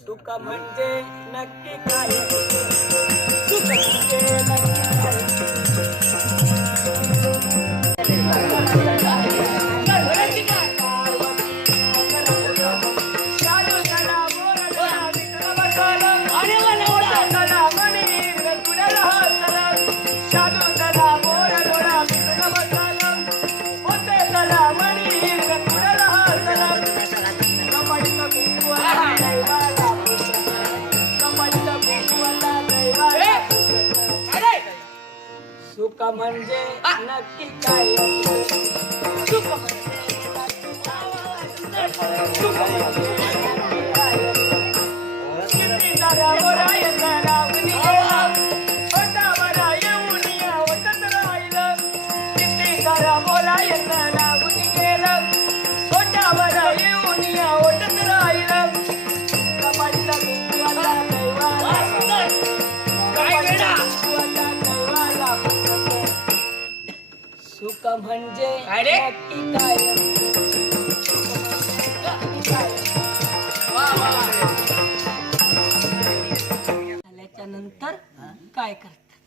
सुख म्हणजे नक्की काय सुख म्हणजे नक्की सुख म्हणजे नक्की काय सुख सुख म्हणजे नक्की काय झाल्याच्या नंतर काय करतात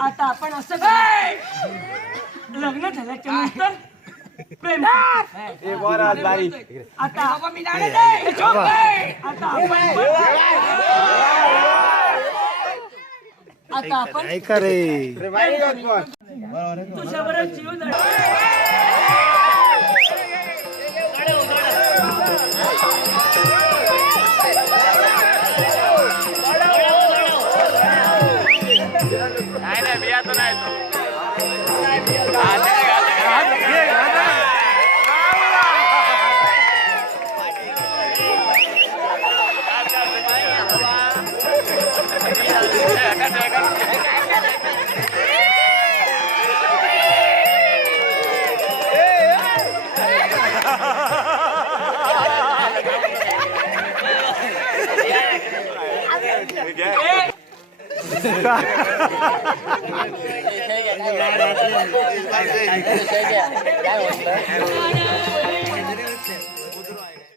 आता आपण असं लग्न झाल्याच्या नंतर प्रेम आता आता आपण ऐका रे तुझ्याबरोबर जीव काय